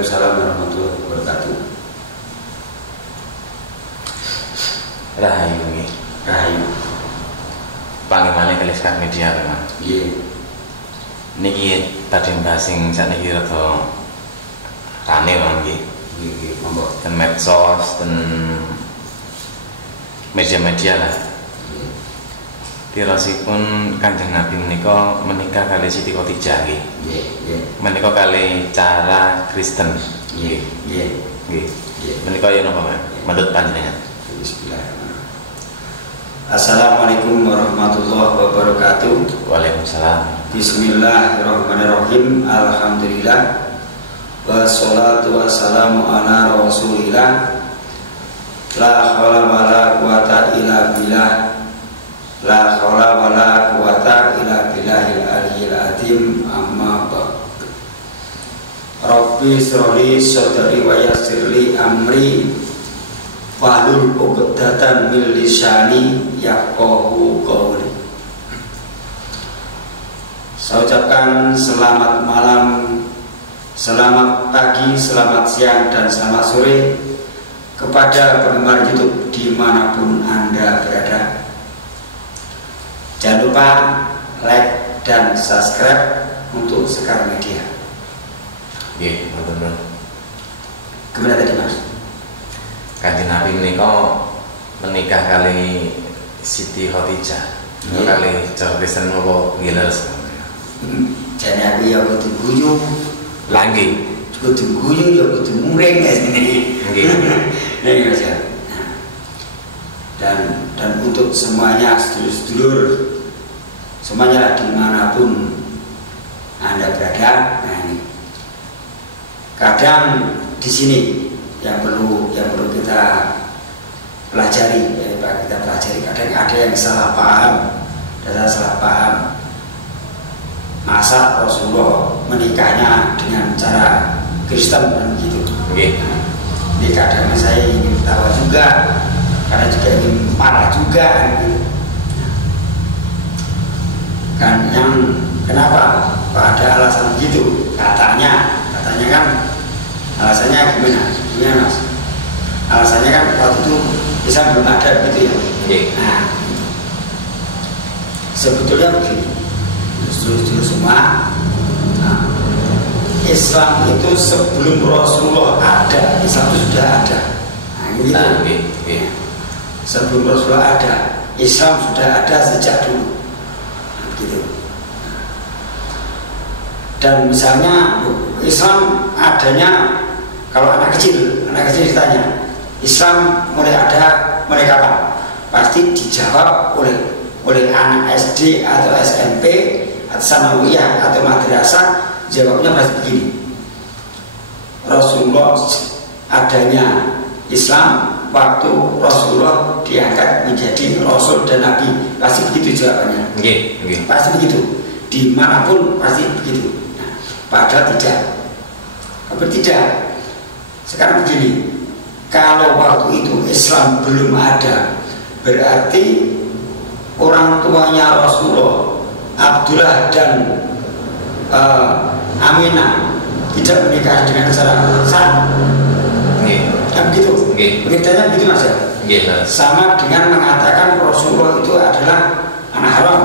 Waalaikumsalam warahmatullahi wabarakatuh. Rahayu nggih. Rahayu. Pangemane kali Sekar Media teman. Nggih. Niki badhe bahas sing sakniki rada rame nggih. Nggih, monggo. Ten medsos, ten media-media lah. Tirosipun Kanjeng Nabi menika menikah kali Siti Khadijah nggih. Nggih. Menika kali cara Kristen. Nggih. Nggih. Menika ya napa, menurut panjenengan? Bismillahirrahmanirrahim. Assalamualaikum warahmatullahi wabarakatuh. Waalaikumsalam. Bismillahirrahmanirrahim. Alhamdulillah. Wassalatu wassalamu ala Rasulillah. La haula wala quwata illa billah. La haula wala quwata illa billahil aliyyil azim. Amma ba'd. Rabbi shrahli sadri wa yassirli amri wahlul 'uqdatam min lisani yafqahu qawli. Saya ucapkan selamat malam, selamat pagi, selamat siang, dan selamat sore kepada penggemar YouTube dimanapun Anda berada. Jangan lupa like dan subscribe untuk Sekar Media. Nggih, betul. Kemana tadi Mas? Kanjeng Nabi menikah kali Siti Khadijah. Kali cara Kristen apa giles. Jadi aku ya kudu guyu, Langgi. kudu guyu ya kudu mureng guys ini. Nggih. Nih Mas ya. Dan untuk semuanya sedulur-sedulur semuanya dimanapun Anda berada, nah ini kadang di sini yang perlu kita pelajari, kita pelajari. Kadang ada yang salah paham, masa Rasulullah menikahnya dengan cara Kristen dan begitu. Nggih. Ini kadang saya ingin tahu juga, karena juga ingin marah juga kan, yang kenapa ada alasan begitu, katanya kan alasannya gimana Mas? Alasannya kan waktu itu Islam belum ada begitu ya. Nah, sebetulnya begini, justru semua Islam itu sebelum Rasulullah ada, Islam itu sudah ada. Nah, gitu. Sebelum Rasulullah ada, Islam sudah ada sejak dulu. Gitu. Dan misalnya Islam adanya, kalau anak kecil ditanya Islam mulai kapan? Pasti dijawab oleh anak SD atau SMP atau sanawiyah atau madrasah. Jawabnya pasti begini: Rasulullah adanya Islam waktu Rasulullah diangkat menjadi Rasul dan Nabi. Pasti begitu jawabannya. Nggih. Pasti begitu. Dimanapun pasti begitu. Nah, padahal tidak. Sekarang begini, kalau waktu itu Islam belum ada, berarti orang tuanya Rasulullah, Abdullah dan Aminah, tidak menikah dengan cara sah. Kan begitu. Beritanya begitu Mas ya. Sama dengan mengatakan Rasulullah itu adalah anak haram,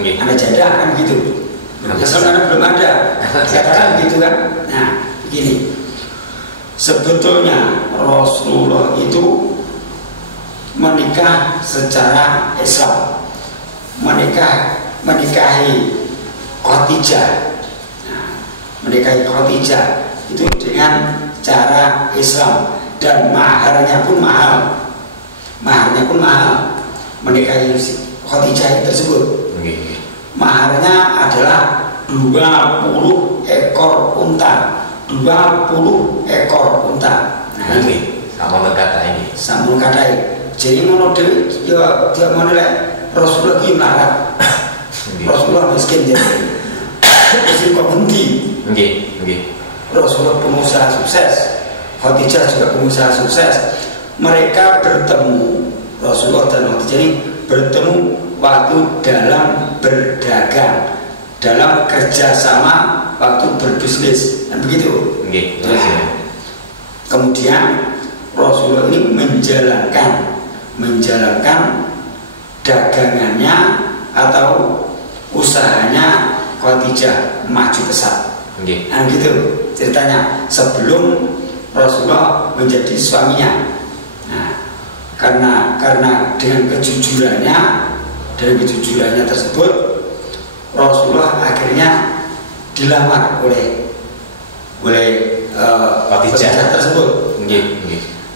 anak janda, kan begitu. Karena belum ada, katakan begitu kan. Nah, begini, sebetulnya Rasulullah itu menikah secara Islam, menikahi Khadijah. Nah, menikahi Khadijah itu dengan cara Islam, dan maharnya pun mahal. Menikahi Khadijah tersebut, maharnya adalah 20 ekor unta. 20 ekor unta. Nah, ini sama kata ini. Jadi menurut dia menilai Rasulullah itu melarat. Rasulullah miskin jadi. Miskin kok henti. Rasulullah pengusaha sukses, Khadijah juga pengusaha sukses. Mereka bertemu, Rasulullah dan Khadijah ini bertemu waktu dalam berdagang, dalam kerjasama waktu berbisnis, kan begitu. Terus ya. Kemudian Rasulullah ini menjalankan dagangannya atau usahanya Khadijah maju pesat. Nah gitu ceritanya sebelum Rasulullah menjadi suaminya. Nah, karena dengan kejujurannya tersebut Rasulullah akhirnya dilamar oleh Khadijah tersebut.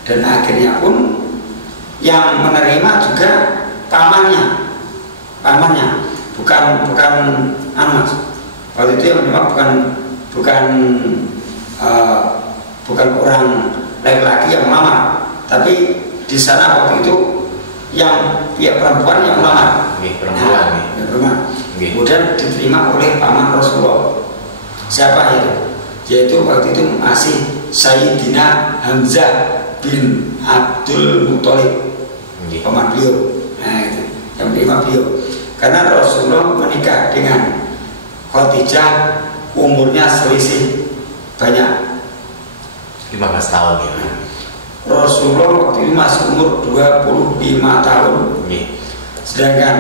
Dan akhirnya pun yang menerima juga pamannya, bukan Anas. Waktu itu yang menerima bukan orang laki-laki yang melamar, tapi di sana waktu itu yang pihak perempuan yang melamar. Perempuan. Kemudian diterima oleh paman Rasulullah. Siapa itu? Yaitu waktu itu masih Sayyidina Hamzah bin Abdul Muthalib, paman beliau. Nah itu yang menerima beliau. Karena Rasulullah menikah dengan Khadijah umurnya selisih banyak, 15 tahun ya. Rasulullah waktu itu masih umur 25 tahun. Sedangkan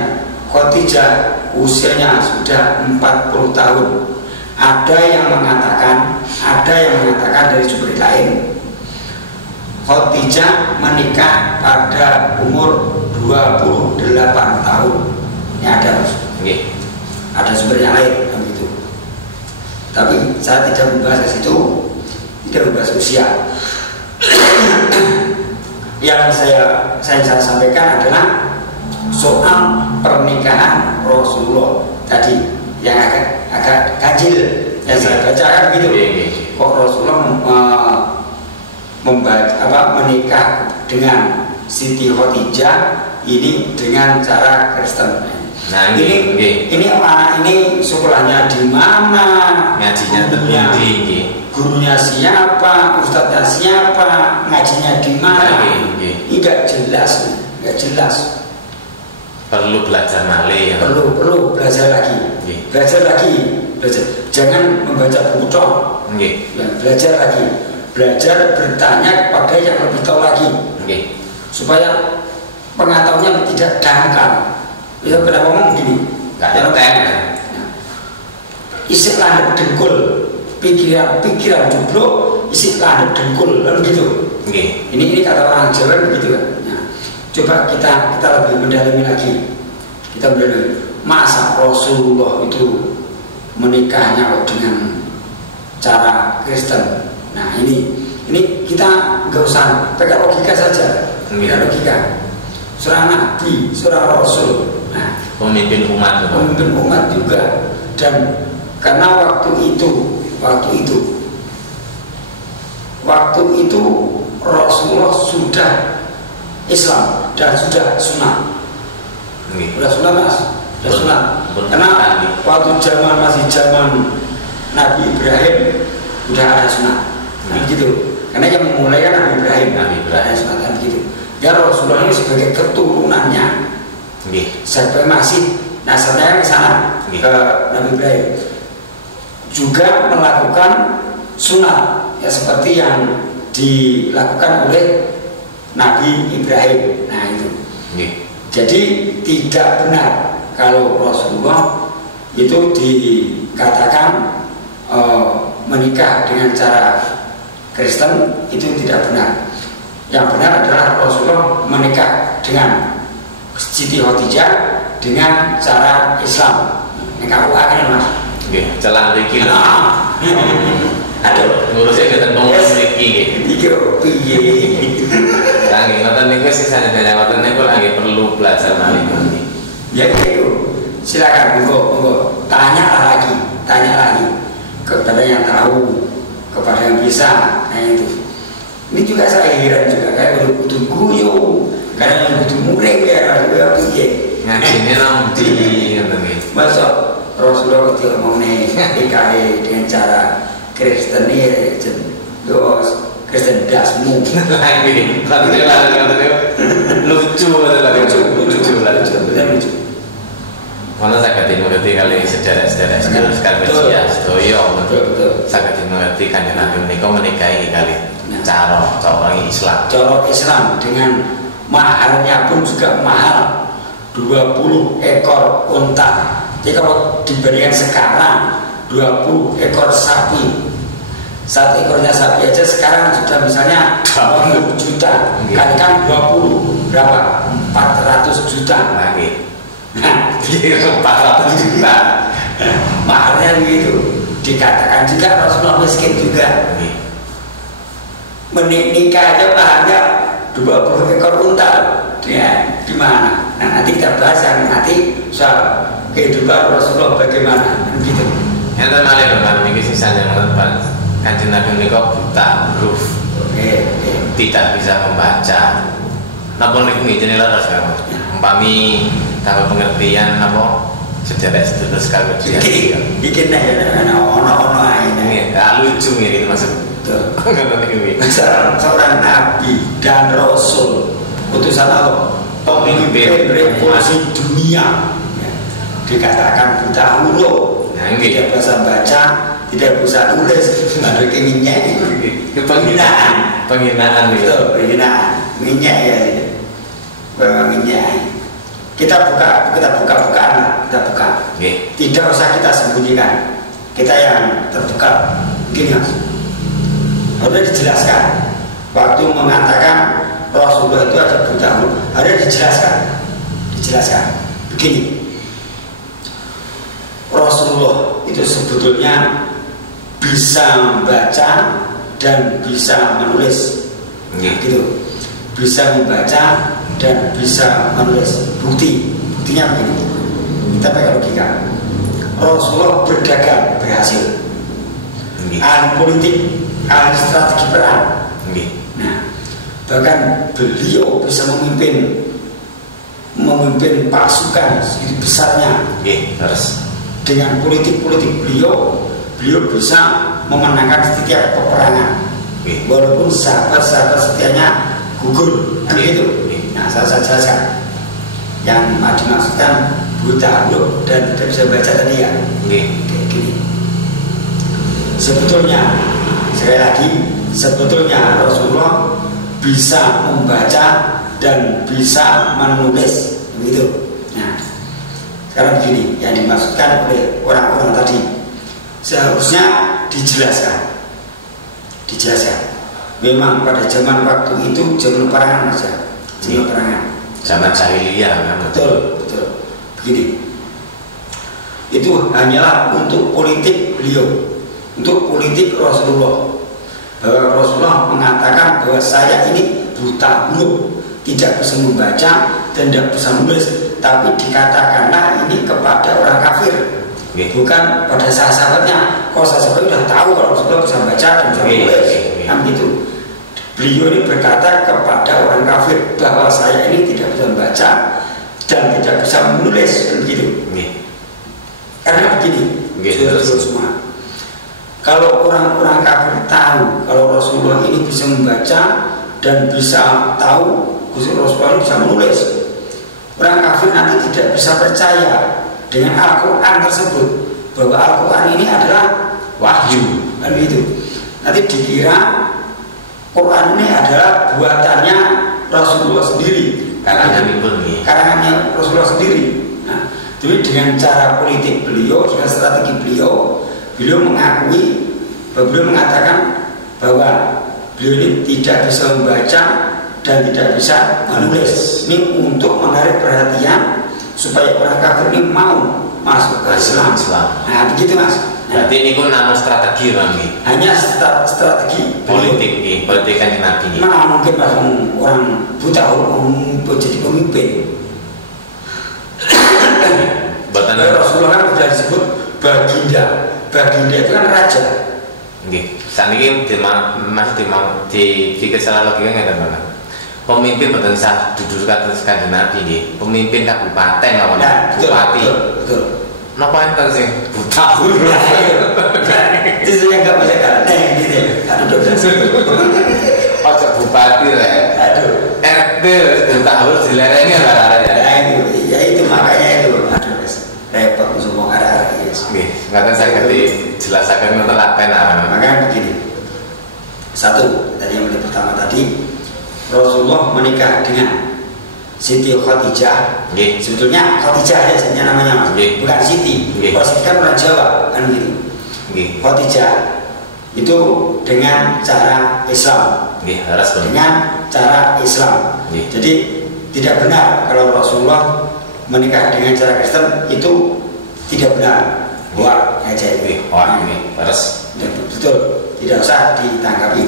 Khadijah usianya sudah 40 tahun. Ada yang mengatakan dari sumber lain Khadijah menikah pada umur 28 tahun. Ini ada sumber yang lain begitu. Tapi saya tidak membahas ke situ, tidak membahas usia. Yang saya sampaikan adalah soal pernikahan Rasulullah tadi yang agak ganjil yang saya bacakan gitu. Kok Rasulullah menikah dengan Siti Khadijah ini dengan cara Kristen. Nah ini anak ini sekolahnya di mana, ngajinya tertinggi, gurunya siapa, ustadznya siapa, ngajinya di mana, ini nggak jelas. Perlu belajar malih ya. Perlu belajar lagi. Jangan membaca buku tok. Belajar lagi. Belajar bertanya kepada yang lebih tahu lagi. Supaya pengetahuannya tidak dangkal. Bisa pernah ngomong gini, nggak ada isi landep dengkul, pikiran jublok, isi landep dengkul, lalu gitu. Ini kata orang Jawa begitu kan. Nah, coba kita lebih mendalami lagi. Kita mendalami masa Rasulullah itu menikahnya dengan cara Kristen. Nah ini kita nggak usah pakai logika saja, logika. Seorang nabi, seorang rasul. Nah, pemimpin umat juga. Dan karena waktu itu Rasulullah sudah Islam dan sudah sunat. Sudah sunat mas, sudah sunat. Karena waktu masih zaman Nabi Ibrahim sudah ada sunat. Begitu. Karena yang memulai kan Nabi Ibrahim ada sunat kan begitu. Ya Rasulullah ini sebagai keturunannya sampai masih nasabnya ke sana ke Nabi Ibrahim juga melakukan sunat ya seperti yang dilakukan oleh Nabi Ibrahim. Nah itu. Jadi tidak benar kalau Rasulullah itu dikatakan menikah dengan cara Kristen, itu tidak benar. Yang benar adalah Rasulullah menikah dengan Siti Khadijah dengan cara Islam. Nikah akhirnya mas. Celah riki. Aduh, ngurusnya kita ngurus riki. Piye. Lagi ngoten niku sing sadaya ngoten niku lagi perlu belajar malih. Ya itu. Silakan monggo tanya lagi kepada yang tahu, kepada yang bisa. Nah itu. Ini juga saya heran juga kayak butuh guyu, kadang butuh murid ya, piye. Ngajine nang ndi ngoten iki. Masa Rasulullah ketika mau nikah dengan cara Kristen ini Kristen dasmu. Lagi lucu. Mana saya katakan dimengerti kali sedherek-sedherek sekalian sedaya betul. Saged dimengerti Kanjeng Nabi menika menikahi kali cara orang Islam. Cara Islam dengan maharnya pun juga mahal 20 ekor unta. Jadi kalau dibandingkan sekarang 20 ekor sapi, satu ekornya sapi aja sekarang sudah misalnya 20 juta, kalikan 20 berapa? 400 juta lagi. Nah, 400 juta. mahalnya begitu. Dikatakan juga Rasulullah miskin juga. Menikah aja mahalnya 20 ekor unta. Ya, gimana? Nah, nanti kita bahas yang nanti soal kehidupan Rasulullah bagaimana gitu. Enten malih kan niki sisane ngoten Kanjeng Nabi menika buta huruf. Tidak bisa membaca. Napa niku ngene lho Mas. Umpami kalau pengertian apa sedherek-sedherek sekali. Iki nek ono ae. Nggih, lucu ngene maksud. Seorang nabi dan rasul, utusan Allah, pemimpin revolusi dunia, dikatakan buta huruf, tidak bisa baca, tidak bisa nulis, ada minyak, penghinaan itu, minyak ya, minyak. Kita buka, tidak usah kita sembunyikan, kita yang terbuka, begini mas. Harus dijelaskan. Waktu mengatakan Rasulullah itu ada buta huruf, harus dijelaskan. Begini, Rasulullah itu sebetulnya bisa membaca dan bisa menulis, gitu. Bisa membaca dan bisa menulis. Buktinya begini. Kita pakai logika. Rasulullah berdagang berhasil. Ahli politik, ahli strategi perang. Nah, bahkan beliau bisa memimpin pasukan segitu besarnya. Harus. Dengan politik beliau bisa memenangkan setiap peperangan. Walaupun sahabat-sahabat setianya gugur, kan gitu. Nah, saya jelaskan. Yang dimaksudkan buta huruf dan tidak bisa baca tadi ya. Kayak gini. Sebetulnya Rasulullah bisa membaca dan bisa menulis, begitu. Nah, sekarang begini, yang dimaksudkan oleh orang-orang tadi seharusnya dijelaskan. Memang pada zaman waktu itu zaman perangan saja, zaman jahiliyah kan. Betul. Begini, itu hanyalah untuk politik beliau, untuk politik Rasulullah. Bahwa Rasulullah mengatakan bahwa saya ini buta huruf, tidak bisa membaca dan tidak bisa menulis, tapi dikatakanlah ini kepada orang kafir, bukan pada sahabatnya. Kalau sahabat sudah tahu kalau Rasulullah bisa baca dan bisa menulis, kan gitu. Beliau ini berkata kepada orang kafir bahwa saya ini tidak bisa membaca dan tidak bisa menulis, kan begitu. Karena begini, semua. Kalau orang-orang kafir tahu kalau Rasulullah ini bisa membaca dan bisa tahu Rasulullah ini bisa menulis, orang kafir nanti tidak bisa percaya dengan Al-Quran tersebut, bahwa Al-Quran ini adalah wahyu, kan begitu. Nanti dikira Quran ini adalah buatannya Rasulullah sendiri, karangannya Rasulullah sendiri. Nah, jadi dengan cara politik beliau, dengan strategi beliau mengakui, beliau mengatakan bahwa beliau ini tidak bisa membaca dan tidak bisa menulis. Ini untuk menarik perhatian supaya orang kafir ini mau masuk ke Islam. Nah, begitu mas. Berarti ini pun nama strategi Nabi. Hanya strategi politik Kanjeng Nabi. Mana mungkin mas orang buta jadi pemimpin. Rasulullah kan sudah disebut baginda. Baginda itu kan raja. Saat ini masih dipikir secara logika nggak teman-teman. Pemimpin betul sah duduk kata Kanjeng Nabi nih. Pemimpin kabupaten lawan bupati. Betul. Napa enten sih buta huruf? Itu yang nggak bisa gitu. Ojo bupati lah. RT buta huruf dilerengnya lah. Ya itu makanya itu. Repot semua ada Nggak saya dijelaskan untuk laten. Maka begini. Satu, tadi yang pertama tadi Rasulullah menikah dengan Siti Khadijah. Sebetulnya Khadijah saja namanya, bukan Siti. Kalau Siti kan orang Jawa kan gitu. Khadijah itu dengan cara Islam. Dengan cara Islam. Jadi tidak benar kalau Rasulullah menikah dengan cara Kristen, itu tidak benar. Wah, aja itu. Harus. Betul, tidak usah ditanggapi.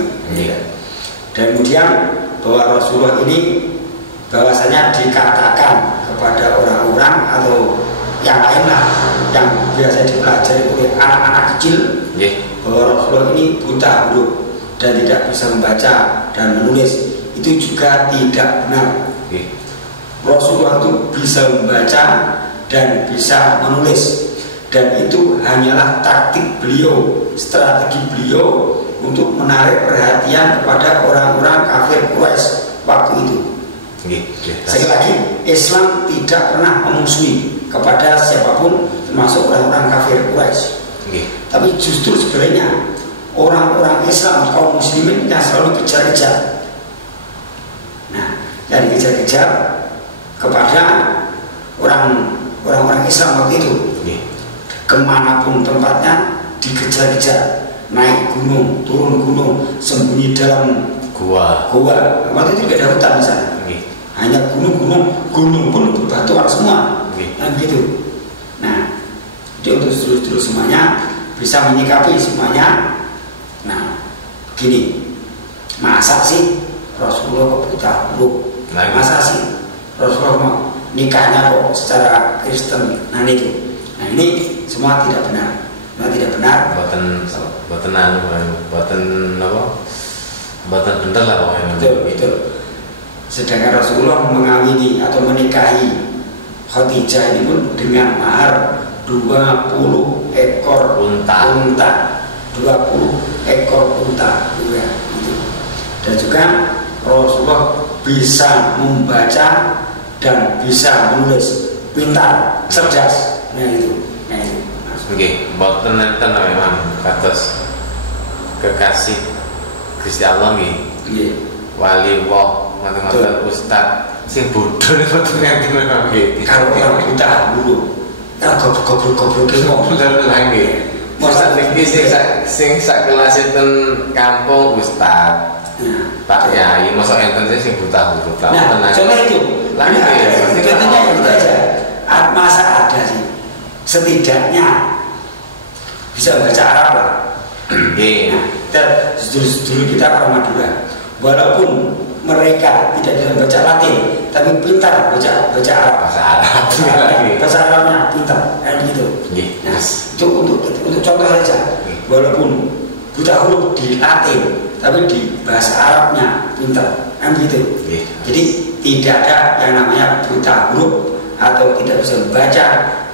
Dan kemudian bahwa Rasulullah ini bahwasanya dikatakan kepada orang-orang atau yang lain lah yang biasa dipelajari oleh anak-anak kecil, bahwa Rasulullah ini buta huruf dan tidak bisa membaca dan menulis, itu juga tidak benar. Rasulullah itu bisa membaca dan bisa menulis, dan itu hanyalah taktik beliau, strategi beliau untuk menarik perhatian kepada orang-orang kafir Quraisy waktu itu. Sekali lagi, Islam tidak pernah memusuhi kepada siapapun, termasuk orang-orang kafir Quraisy. Tapi justru sebenarnya orang-orang Islam, kaum muslimin yang selalu kejar-kejar. Nah, yang dikejar-kejar kepada orang-orang Islam waktu itu, kemanapun tempatnya dikejar-kejar, naik gunung, turun gunung, sembunyi dalam gua. Waktu itu tidak ada hutan di sana, hanya gunung pun berbatuan semua, kan gitu. Nah, jadi untuk seluruh semuanya bisa menyikapi semuanya. Nah, begini, masa sih Rasulullah kok buta huruf? Masa sih Rasulullah mau nikahnya kok secara Kristen? Nah itu, nah ini semua tidak benar. Tidak benar. Buatan bener lah pokoknya. Betul. Sedangkan Rasulullah mengawini atau menikahi Khadijah ini pun dengan mahar 20 ekor unta. 20 ekor unta juga gitu. Dan juga Rasulullah bisa membaca dan bisa menulis, pintar, cerdas. Nah itu. Boten nenten memang kados kekasih Gusti Allah nggih. Wali wah mata-mata ustaz sing bodho nek boten ngerti memang nggih. Kalau orang buta dulu, goblok-goblok wong nggih. Ustaz niki sing sak kelas ten kampung ustaz. Pak Yai, masa enten sing buta huruf. Nah, contoh itu. Contohnya itu aja. Masa ada sih. Setidaknya bisa baca Arab lah. Dulu kita orang Madura, walaupun mereka tidak bisa baca Latin, tapi pintar baca Arab. Bahasa Arabnya pintar, kayak gitu. Nah, itu untuk contoh saja. Walaupun buta huruf di Latin, tapi di bahasa Arabnya pintar, kan gitu. Jadi tidak ada yang namanya buta huruf atau tidak bisa membaca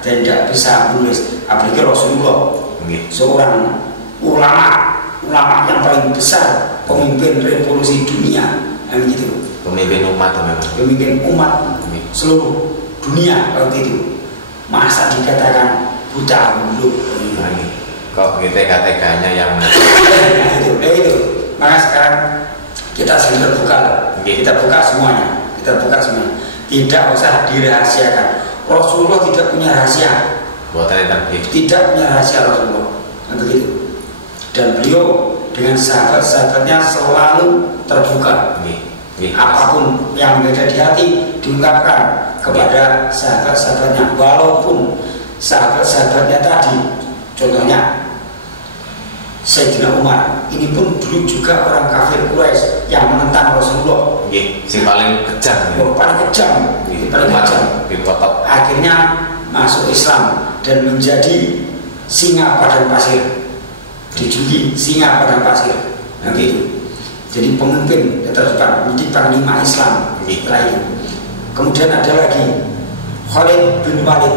dan tidak bisa menulis. Apalagi Rasulullah, seorang ulama yang paling besar, pemimpin revolusi dunia, gitu. Pemimpin umat memang. Pemimpin umat seluruh dunia waktu itu. Masa dikatakan buta huruf? Kok GTK-nya yang itu. Maka sekarang kita sedang terbuka, kita buka semuanya. Tidak usah dirahasiakan. Rasulullah tidak punya rahasia. Tidak punya rahasia Rasulullah. Begitu. Dan beliau dengan sahabat-sahabatnya selalu terbuka. Apapun yang berada di hati diungkapkan kepada sahabat-sahabatnya, walaupun sahabat-sahabatnya tadi, contohnya Sayyidina Umar, ini pun dulu juga orang kafir Quraisy yang menentang Rasulullah. Yang paling kejam. Paling kejam. Akhirnya masuk Islam dan menjadi singa padang pasir. Dijuluki singa padang pasir. Nah gitu. Jadi pemimpin terdepan, menjadi panglima Islam setelah itu. Kemudian ada lagi Khalid bin Walid.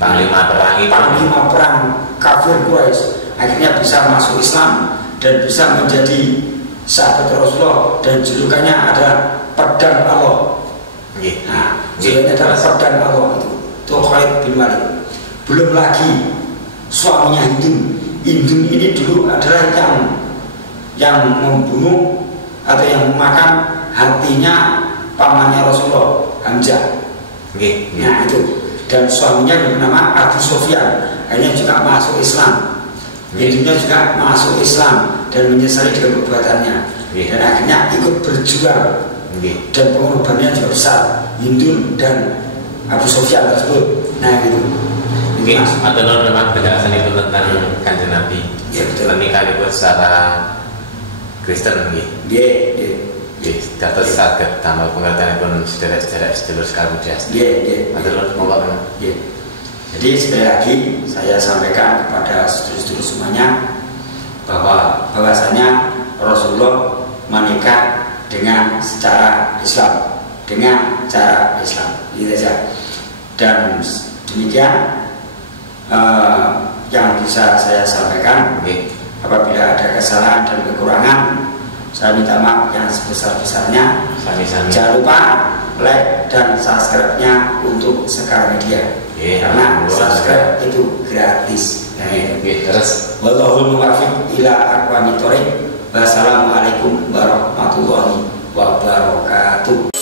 Panglima perang kafir Quraisy. Akhirnya bisa masuk Islam dan bisa menjadi sahabat Rasulullah, dan julukannya adalah pedang Allah. Nah, julukannya adalah pedang Allah itu Khalid bin Walid. belum lagi suaminya Hindun. Hindun ini dulu adalah yang membunuh atau yang memakan hatinya pamannya Rasulullah, Hamzah. Nah itu, dan suaminya bernama Abu Sufyan, akhirnya juga masuk Islam. Hindunya juga masuk Islam dan menyesali dengan perbuatannya, dan akhirnya ikut berjuang. Dan pengorbanannya juga besar, Hindu dan Abu Sufyan tersebut. Nah gitu. Ada memang penjelasan itu tentang Kanjeng Nabi. Ya betul. Pernikahan itu secara Kristen, Dapat saged tambah pengertian pun sedherek-sedherek sedulur sekalian biasa. Ada mau apa? Jadi sekali lagi saya sampaikan kepada sedulur-sedulur semuanya bahwasanya Rasulullah menikah dengan secara Islam, dengan cara Islam, gitu saja. Dan demikian yang bisa saya sampaikan. Apabila ada kesalahan dan kekurangan, saya minta maaf yang sebesar-besarnya. Jangan lupa like dan subscribe-nya untuk Sekar Media, karena subscribe itu gratis. Terus wallahul muwaffiq ila aqwamit thoriq. Wassalamualaikum warahmatullahi wabarakatuh.